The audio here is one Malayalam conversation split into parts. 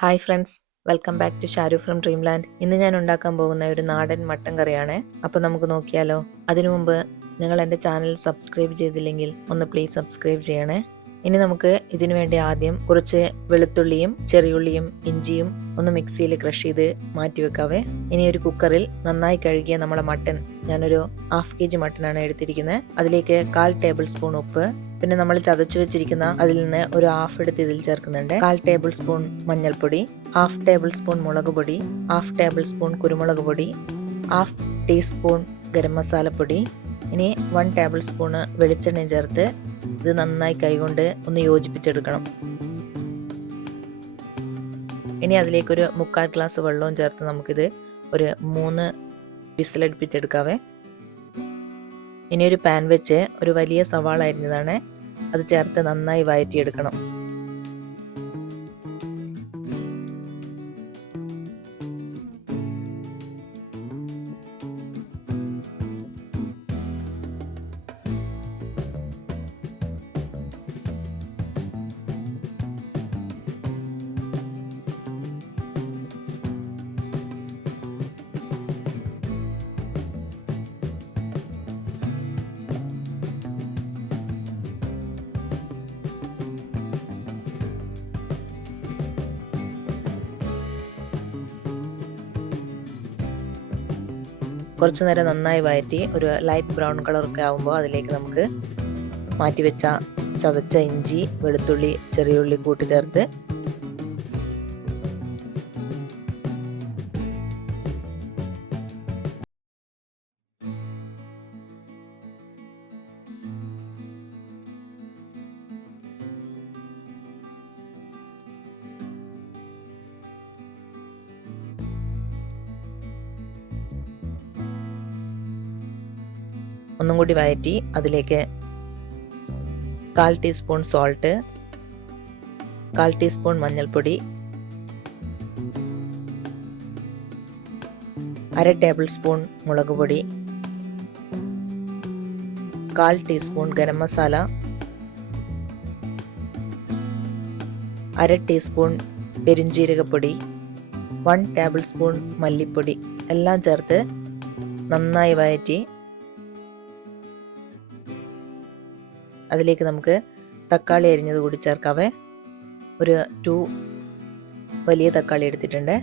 Hi friends, welcome back to Sharu from Dreamland. ഇന്ന് ഞാൻ ഉണ്ടാക്കാൻ പോകുന്ന ഒരു നാടൻ മട്ടൻ കറിയാണ്. അപ്പോൾ നമുക്ക് നോക്കിയാലോ. അതിനു മുമ്പ് നിങ്ങൾ എൻ്റെ ചാനൽ സബ്സ്ക്രൈബ് ചെയ്തില്ലെങ്കിൽ ഒന്ന് പ്ലീസ് സബ്സ്ക്രൈബ് ചെയ്യണേ. ഇനി നമുക്ക് ഇതിനു വേണ്ടി ആദ്യം കുറച്ച് വെളുത്തുള്ളിയും ചെറിയുള്ളിയും ഇഞ്ചിയും ഒന്ന് മിക്സിയിൽ ക്രഷ് ചെയ്ത് മാറ്റി വെക്കാവേ. ഇനി ഒരു കുക്കറിൽ നന്നായി കഴുകിയ നമ്മളെ മട്ടൻ, ഞാനൊരു 1/2 kg മട്ടനാണ് എടുത്തിരിക്കുന്നത്. അതിലേക്ക് 1/4 ടേബിൾ സ്പൂൺ ഉപ്പ്, പിന്നെ നമ്മൾ ചതച്ചു വെച്ചിരിക്കുന്ന അതിൽ നിന്ന് ഒരു 1/2 എടുത്ത് ഇതിൽ ചേർക്കുന്നുണ്ട്. 1/4 ടേബിൾ സ്പൂൺ മഞ്ഞൾപ്പൊടി, 1/2 ടേബിൾ സ്പൂൺ മുളക് പൊടി, 1/2 ടേബിൾ സ്പൂൺ കുരുമുളക് പൊടി, 1/2 ടീസ്പൂൺ ഗരം മസാലപ്പൊടി. ഇനി 1 ടേബിൾ സ്പൂണ് വെളിച്ചെണ്ണ ചേർത്ത് ഇത് നന്നായി കൈകൊണ്ട് ഒന്ന് യോജിപ്പിച്ചെടുക്കണം. ഇനി അതിലേക്കൊരു 1/4 ഗ്ലാസ് വെള്ളവും ചേർത്ത് നമുക്കിത് ഒരു 3 വിസിലടുപ്പിച്ചെടുക്കാവേ. ഇനി ഒരു പാൻ വെച്ച് ഒരു വലിയ സവാള അരിഞ്ഞതാണ് അത് ചേർത്ത് നന്നായി വഴറ്റിയെടുക്കണം. കുറച്ചു നേരം നന്നായി വഴറ്റി ഒരു ലൈറ്റ് ബ്രൗൺ കളറൊക്കെ ആകുമ്പോൾ അതിലേക്ക് നമുക്ക് മാറ്റിവെച്ച ചതച്ച ഇഞ്ചി, വെളുത്തുള്ളി, ചെറിയുള്ളി കൂട്ടി ചേർത്ത് ഒന്നും കൂടി വഴറ്റി അതിലേക്ക് 1/4 ടീസ്പൂൺ സോൾട്ട്, 1/4 ടീസ്പൂൺ മഞ്ഞൾപ്പൊടി, 1/2 ടേബിൾ സ്പൂൺ മുളക് പൊടി, 1/4 ടീസ്പൂൺ ഗരം മസാല, 1/2 ടീസ്പൂൺ പെരുംജീരകപ്പൊടി, 1 ടേബിൾ സ്പൂൺ മല്ലിപ്പൊടി എല്ലാം ചേർത്ത് നന്നായി വഴറ്റി അതിലേക്ക് നമുക്ക് തക്കാളി അരിഞ്ഞത് കൂടി ചേർക്കാവേ. ഒരു 2 വലിയ തക്കാളി എടുത്തിട്ടുണ്ട്.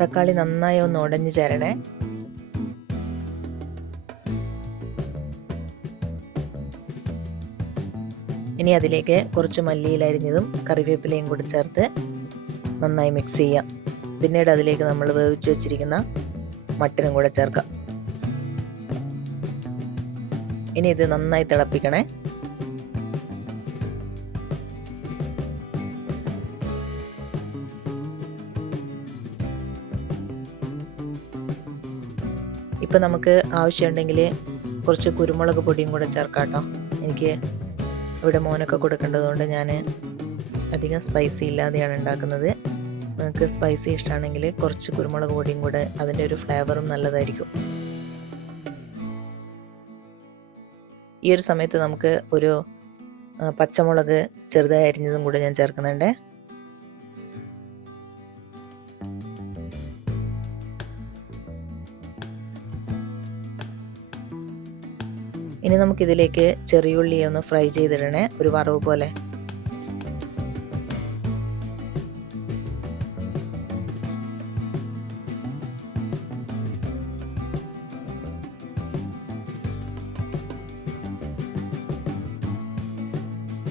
തക്കാളി നന്നായി ഒന്ന് ഉടഞ്ഞു ചേരണേ. ഇനി അതിലേക്ക് കുറച്ച് മല്ലിയില അരിഞ്ഞതും കറിവേപ്പിലയും കൂടി ചേർത്ത് നന്നായി മിക്സ് ചെയ്യാം. പിന്നീട് അതിലേക്ക് നമ്മൾ വേവിച്ച് വെച്ചിരിക്കുന്ന മട്ടനും കൂടെ ചേർക്കാം. ഇനി ഇത് നന്നായി തിളപ്പിക്കണേ. ഇപ്പം നമുക്ക് ആവശ്യമുണ്ടെങ്കിൽ കുറച്ച് കുരുമുളക് പൊടിയും കൂടെ ചേർക്കാം കേട്ടോ. എനിക്ക് ഇവിടെ മോനൊക്കെ കൊടുക്കേണ്ടതുകൊണ്ട് ഞാൻ അധികം സ്പൈസി ഇല്ലാതെയാണ് ഉണ്ടാക്കുന്നത്. നിങ്ങൾക്ക് സ്പൈസി ഇഷ്ടമാണെങ്കിൽ കുറച്ച് കുരുമുളക് പൊടിയും കൂടെ, അതിൻ്റെ ഒരു ഫ്ലേവറും നല്ലതായിരിക്കും. ഈ ഒരു സമയത്ത് നമുക്ക് ഒരു പച്ചമുളക് ചെറുതായി അരിഞ്ഞതും കൂടെ ഞാൻ ചേർക്കുന്നുണ്ട്. ഇനി നമുക്കിതിലേക്ക് ചെറിയുള്ളി ഒന്ന് ഫ്രൈ ചെയ്തിടണേ, ഒരു വറവ് പോലെ.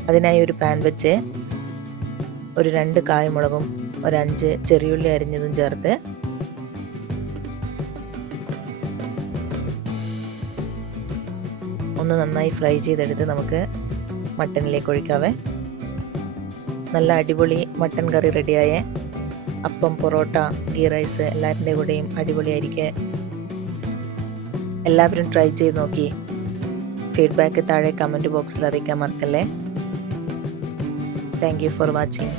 അതിനായി ഒരു പാൻ വെച്ച് ഒരു 2 കായമുളകും ഒരു 5 ചെറിയുള്ളി അരിഞ്ഞതും ചേർത്ത് ഒന്ന് നന്നായി ഫ്രൈ ചെയ്തെടുത്ത് നമുക്ക് മട്ടനിലേക്ക് ഒഴിക്കാവേ. നല്ല അടിപൊളി മട്ടൻ കറി റെഡിയായേ. അപ്പം, പൊറോട്ട, ഗീ റൈസ് എല്ലാവരുടെ കൂടെയും അടിപൊളിയായിരിക്കെ. എല്ലാവരും ട്രൈ ചെയ്ത് നോക്കി ഫീഡ്ബാക്ക് താഴെ കമൻറ്റ് ബോക്സിൽ അറിയിക്കാൻ മറക്കല്ലേ. Thank you for watching.